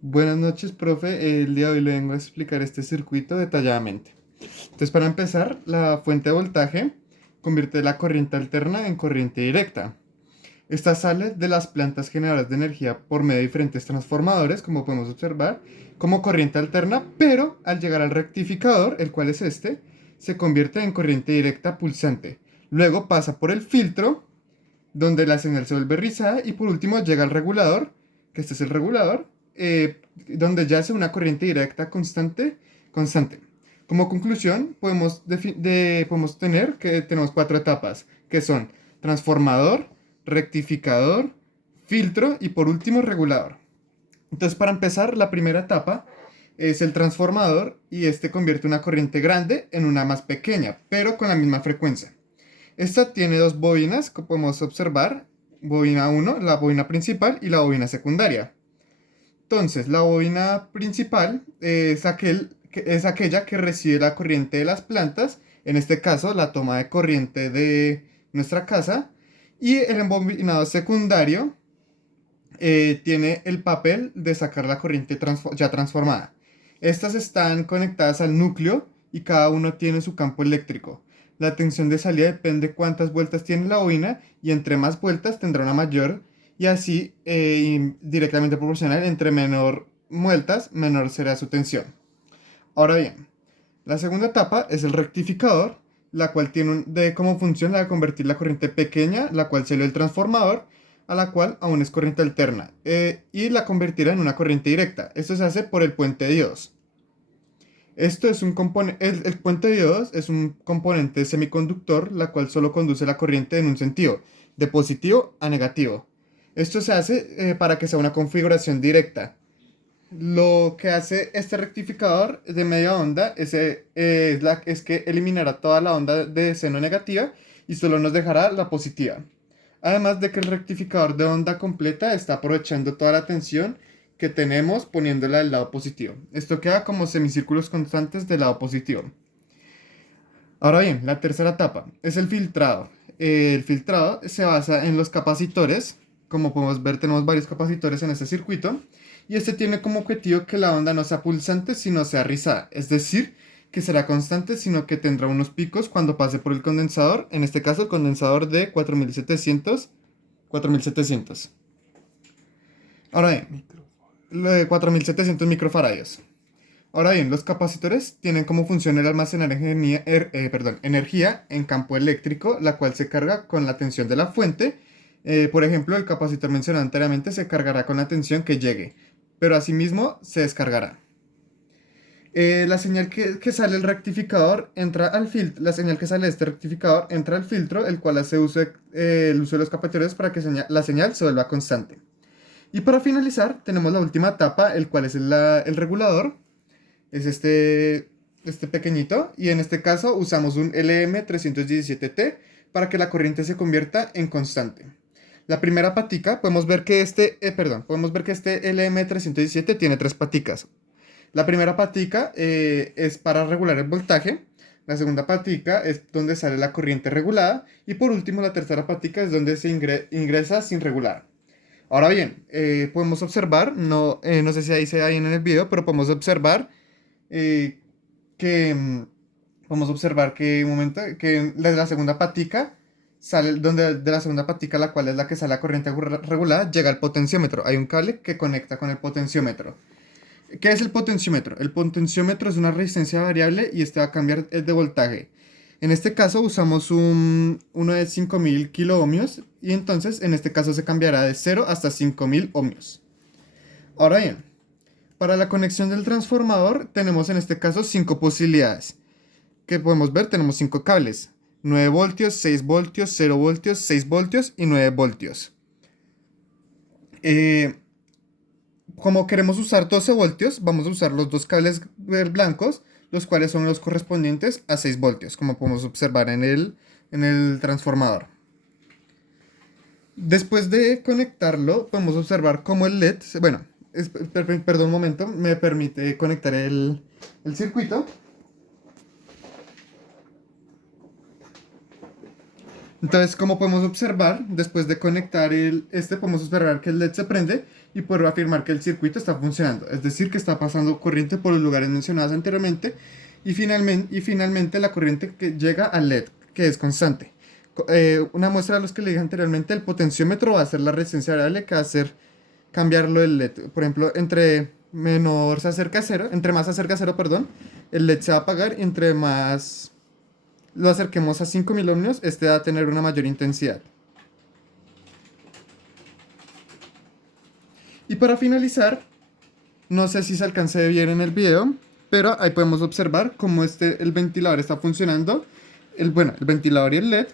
Buenas noches, profe. El día de hoy le vengo a explicar este circuito detalladamente. Entonces, para empezar, la fuente de voltaje convierte la corriente alterna en corriente directa. Esta sale de las plantas generadoras de energía por medio de diferentes transformadores, como podemos observar, como corriente alterna, pero al llegar al rectificador, el cual es este, se convierte en corriente directa pulsante. Luego pasa por el filtro, donde la señal se vuelve rizada, y por último llega al regulador, que este es el regulador, donde ya hace una corriente directa constante. Como conclusión, podemos tener que tenemos cuatro etapas, que son transformador, rectificador, filtro y por último regulador. Entonces, para empezar, la primera etapa es el transformador y este convierte una corriente grande en una más pequeña, pero con la misma frecuencia. Esta tiene dos bobinas que podemos observar, bobina uno, la bobina principal y la bobina secundaria. Entonces, la bobina principal es aquella que recibe la corriente de las plantas, en este caso la toma de corriente de nuestra casa, y el embobinado secundario tiene el papel de sacar la corriente ya transformada. Estas están conectadas al núcleo y cada uno tiene su campo eléctrico. La tensión de salida depende cuántas vueltas tiene la bobina y entre más vueltas tendrá una mayor y así directamente proporcional. Entre menor vueltas, menor será su tensión. Ahora bien, la segunda etapa es el rectificador, la cual tiene como función la de convertir la corriente pequeña, la cual salió del transformador, a la cual aún es corriente alterna, y la convertirá en una corriente directa. Esto se hace por el puente de diodos. Esto es un componente, el puente de diodos es un componente semiconductor, la cual solo conduce la corriente en un sentido, de positivo a negativo. Esto se hace para que sea una configuración directa. Lo que hace este rectificador de media onda es que eliminará toda la onda de seno negativa y solo nos dejará la positiva. Además de que el rectificador de onda completa está aprovechando toda la tensión que tenemos poniéndola del lado positivo. Esto queda como semicírculos constantes del lado positivo. Ahora bien, la tercera etapa es el filtrado. El filtrado se basa en los capacitores. Como podemos ver, tenemos varios capacitores en este circuito. Y este tiene como objetivo que la onda no sea pulsante, sino sea rizada. Es decir, que será constante, sino que tendrá unos picos cuando pase por el condensador. En este caso, el condensador de 4700. Ahora bien, lo de 4700 microfaradios. Ahora bien, los capacitores tienen como función el almacenar energía en campo eléctrico, la cual se carga con la tensión de la fuente. Por ejemplo, el capacitor mencionado anteriormente se cargará con la tensión que llegue, pero asimismo se descargará. La señal que sale del rectificador entra al filtro, la señal que sale de este rectificador entra al filtro, el cual hace el uso de los capacitores para que la señal se vuelva constante. Y para finalizar, tenemos la última etapa, el cual es el regulador. Es este pequeñito y en este caso usamos un LM317T para que la corriente se convierta en constante. La primera patica, podemos ver que este LM317 tiene tres paticas. La primera patica es para regular el voltaje, la segunda patica es donde sale la corriente regulada y por último la tercera patica es donde se ingresa sin regular. Ahora bien, podemos observar, no sé si ahí se ve ahí en el video, pero podemos observar eh, que vamos a observar que un momento que desde la segunda patica sale donde de la segunda patica, la cual es la que sale la corriente regulada, llega al potenciómetro. Hay un cable que conecta con el potenciómetro. ¿Qué es el potenciómetro? El potenciómetro es una resistencia variable y este va a cambiar el de voltaje. En este caso usamos uno de 5000 kiloohmios y entonces en este caso se cambiará de 0 hasta 5000 ohmios. Ahora bien, para la conexión del transformador tenemos en este caso 5 posibilidades. Que podemos ver, tenemos 5 cables. 9 voltios, 6 voltios, 0 voltios, 6 voltios y 9 voltios. Eh, Como queremos usar 12 voltios, vamos a usar los dos cables blancos, los cuales son los correspondientes a 6 voltios, como podemos observar en el transformador. Después de conectarlo, podemos observar cómo el LED, bueno, perdón un momento, me permite conectar el circuito. Entonces, como podemos observar, después de conectar podemos observar que el LED se prende y puedo afirmar que el circuito está funcionando, es decir, que está pasando corriente por los lugares mencionados anteriormente y finalmente la corriente que llega al LED, que es constante. Una muestra de los que le dije anteriormente, el potenciómetro va a ser la resistencia variable que va a hacer cambiarlo del LED. Por ejemplo, entre más se acerca a cero, perdón, el LED se va a apagar y entre más lo acerquemos a 5000 ohmios, este va a tener una mayor intensidad. Y para finalizar, no sé si se alcance a ver en el video, pero ahí podemos observar cómo el ventilador está funcionando. El ventilador y el LED,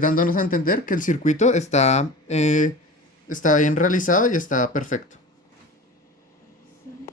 dándonos a entender que el circuito está bien realizado y está perfecto.